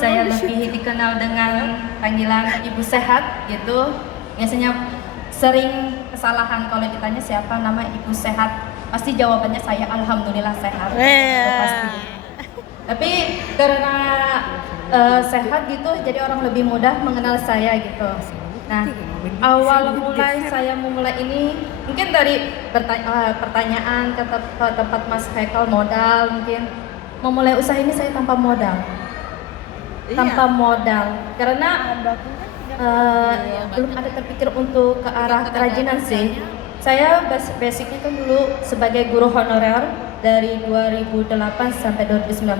Saya lebih dikenal dengan panggilan Ibu Sehat gitu. Biasanya sering kesalahan kalau ditanya siapa nama Ibu Sehat, pasti jawabannya saya alhamdulillah sehat. Itu pasti. Tapi karena sehat gitu, jadi orang lebih mudah mengenal saya gitu. Nah, awal mulai saya memulai ini mungkin dari pertanyaan ke tempat Mas Haikal modal, mungkin memulai usaha ini saya tanpa modal. Tanpa modal, karena belum ada terpikir untuk ke arah kerajinan sih. Saya basicnya kan dulu sebagai guru honorer dari 2008 sampai 2019.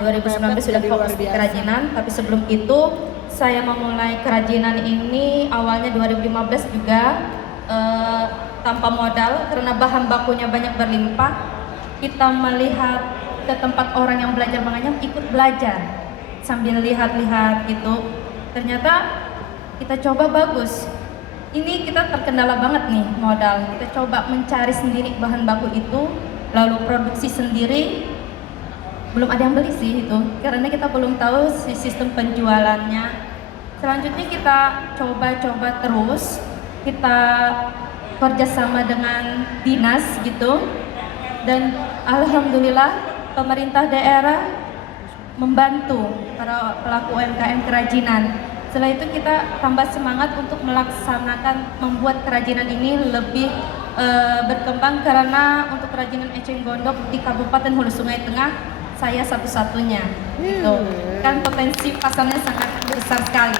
2019 sudah fokus di kerajinan, tapi sebelum itu saya memulai kerajinan ini awalnya 2015 juga tanpa modal karena bahan bakunya banyak berlimpah. Kita melihat ke tempat orang yang belajar menganyam, ikut belajar sambil lihat-lihat gitu. Ternyata kita coba bagus. Ini kita terkendala banget nih modal. Kita coba mencari sendiri bahan baku itu, lalu produksi sendiri. Belum ada yang beli sih itu, karena kita belum tahu sistem penjualannya. Selanjutnya kita coba-coba terus, kita kerjasama dengan dinas gitu, dan alhamdulillah pemerintah daerah membantu para pelaku UMKM kerajinan. Setelah itu kita tambah semangat untuk melaksanakan, membuat kerajinan ini lebih berkembang, karena untuk kerajinan eceng gondok di Kabupaten Hulu Sungai Tengah saya satu-satunya gitu. Kan potensi pasarnya sangat besar sekali.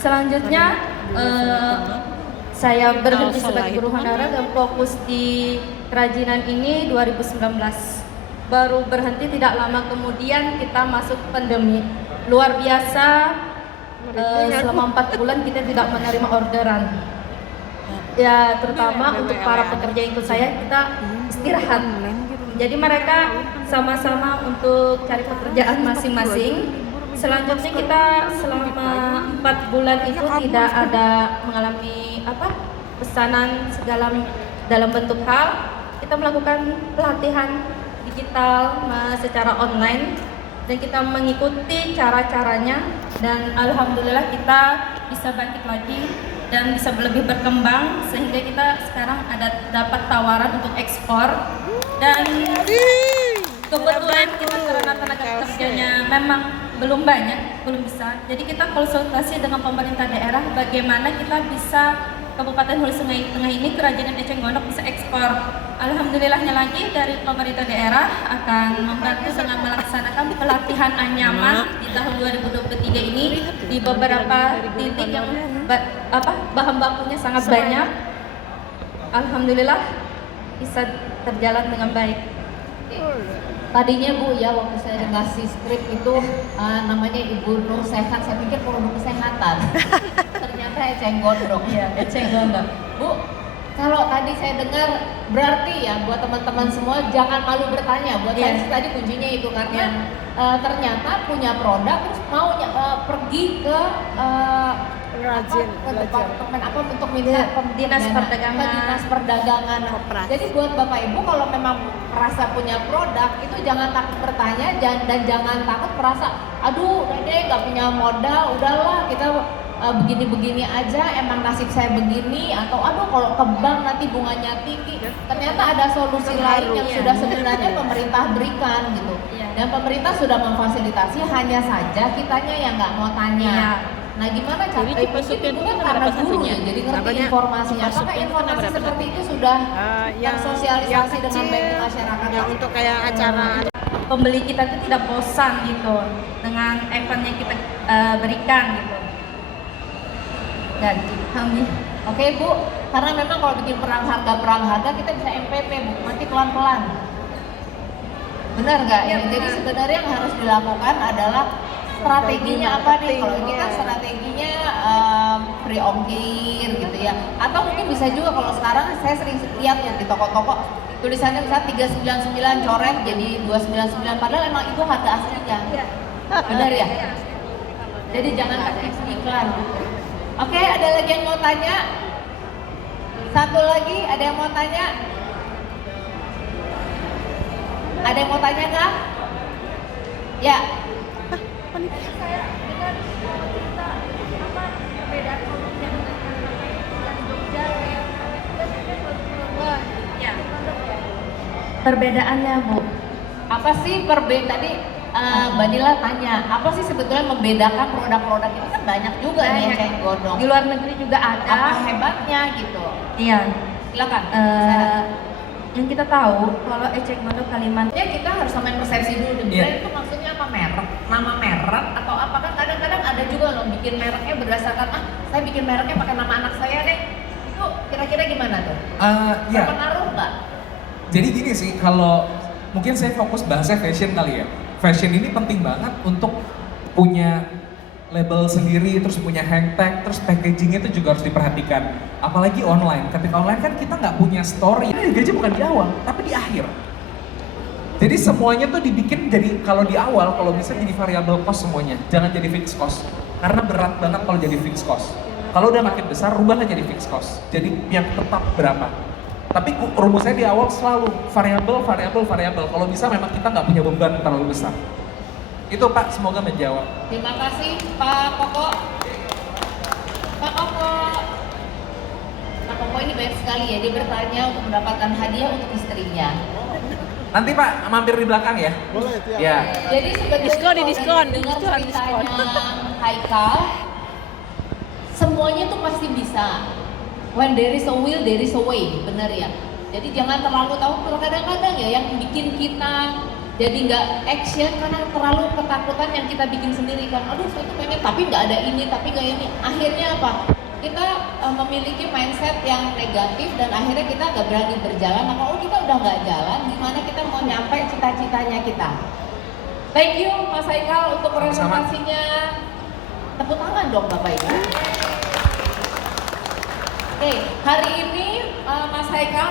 Selanjutnya saya berhenti sebagai guru honorer dan fokus di kerajinan ini 2019. Baru berhenti tidak lama kemudian kita masuk pandemi. Luar biasa, selama 4 bulan kita tidak menerima orderan. Ya terutama untuk para pekerja yang ikut saya, kita istirahat. Jadi mereka sama-sama untuk cari pekerjaan masing-masing. Selanjutnya kita selama 4 bulan itu tidak ada mengalami pesanan segala dalam bentuk hal. Kita melakukan pelatihan digital secara online dan kita mengikuti cara-caranya, dan alhamdulillah kita bisa bangkit lagi dan bisa lebih berkembang sehingga kita sekarang dapat tawaran untuk ekspor. Dan kebetulan kita karena tenaga kerjanya memang belum banyak, belum bisa. Jadi kita konsultasi dengan pemerintah daerah bagaimana kita bisa Kabupaten Hulu Sungai Tengah ini kerajinan eceng gondok bisa ekspor. Alhamdulillahnya lagi dari pemerintah daerah akan membantu dengan melaksanakan pelatihan anyaman di tahun 2023 ini di beberapa titik yang bahan bakunya sangat banyak. Alhamdulillah bisa terjalan dengan baik. Tadinya Bu ya, waktu saya dikasih skrip itu namanya Ibu Nur Sehat, saya pikir produk kesehatan. Ternyata eceng gondok. Iya, eceng gondok. Bu, kalau tadi saya dengar berarti ya buat teman-teman semua jangan malu bertanya. Buat saya sih tadi kuncinya itu, karena ternyata punya produk terus mau pergi ke departemen untuk minta dinas perdagangan. Jadi buat Bapak Ibu kalau memang merasa punya produk itu jangan takut bertanya dan jangan takut merasa aduh Dede nggak punya modal, udahlah kita begini-begini aja, emang nasib saya begini, atau aduh kalau ke bank nanti bunganya tinggi. Ternyata ada solusi lain yang sudah sebenarnya pemerintah berikan gitu, dan pemerintah sudah memfasilitasi, hanya saja kitanya yang nggak mau tanya. Nah gimana cara itu kan karena guru ya, jadi ngerti informasinya. Apakah informasi seperti itu sudah tersosialisasi dengan baik di masyarakat? Ya untuk kayak acara pembeli kita itu tidak bosan gitu dengan event yang kita berikan gitu. Dan kami oke Bu, karena memang kalau bikin perang harga kita bisa MPP Bu, nanti pelan-pelan. Benar nggak? Ya, Jadi sebenarnya yang harus dilakukan adalah strateginya apa nih? Kalau kita strateginya free ongkir gitu ya, atau mungkin bisa juga kalau sekarang saya sering lihat ya di toko-toko tulisannya misalnya 399 coret jadi 299, padahal emang itu harga aslinya. Benar ya? Jadi jangan pakai iklan. Oke, ada lagi yang mau tanya? Satu lagi, ada yang mau tanya? Ada yang mau tanya kah? Ya, Saya dengan mau cerita apa perbedaan produk yang Jogja kayak ya. Perbedaannya Bu, apa sih tadi Mbak Dila tanya, apa sih sebetulnya membedakan produk-produk ini kan banyak juga nih Banyak. eceng gondong. di luar negeri juga Apa ada. hebatnya gitu? Iya. Silakan. Yang kita tahu kalau eceng gondok Kalimantan Ya kita harus samain persepsi dulu. The Iya. brand itu maksudnya apa, merek? Nama merek atau apa? Kan kadang-kadang ada juga loh bikin mereknya berdasarkan saya bikin mereknya pakai nama anak saya deh. Itu kira-kira gimana tuh? Ya, Berpengaruh nggak? jadi gini sih, kalau mungkin saya fokus bahasnya fashion kali ya. Fashion ini penting banget untuk punya label sendiri, terus punya hang tag, terus packagingnya itu juga harus diperhatikan. Apalagi online, ketika online kan kita nggak punya story. Ini gaji bukan di awal, tapi di akhir. Jadi semuanya tuh dibikin jadi kalau di awal, kalau bisa jadi variable cost semuanya. Jangan jadi fixed cost. Karena berat banget kalau jadi fixed cost. Kalau udah makin besar, rubahlah jadi fixed cost. Jadi yang tetap berapa. Tapi rumusnya di awal selalu variabel. Kalau bisa memang kita nggak punya beban terlalu besar. Itu Pak, semoga menjawab. Terima kasih Pak Koko. Pak Koko. Pak Koko ini baik sekali ya, dia bertanya untuk mendapatkan hadiah untuk istrinya. Nanti Pak, mampir di belakang ya. Boleh, tiap. Ya. Jadi sebetulnya Diskon. dengar ceritanya Haikal, semuanya tuh pasti bisa. When there is a will, there is a way, benar ya. Jadi jangan terlalu tahu, kadang-kadang ya yang bikin kita jadi nggak action karena terlalu ketakutan yang kita bikin sendiri kan. Aduh, saya tuh pengen tapi nggak ada ini, tapi nggak ini. Akhirnya apa? Kita memiliki mindset yang negatif dan akhirnya kita nggak berani berjalan. Nah kalau kita udah nggak jalan, gimana kita mau nyampe cita-citanya kita? Thank you Mas Haikal untuk Sama-sama. presentasinya. Tepuk tangan dong Bapak Ibu. Oke, hari ini Mas Haikal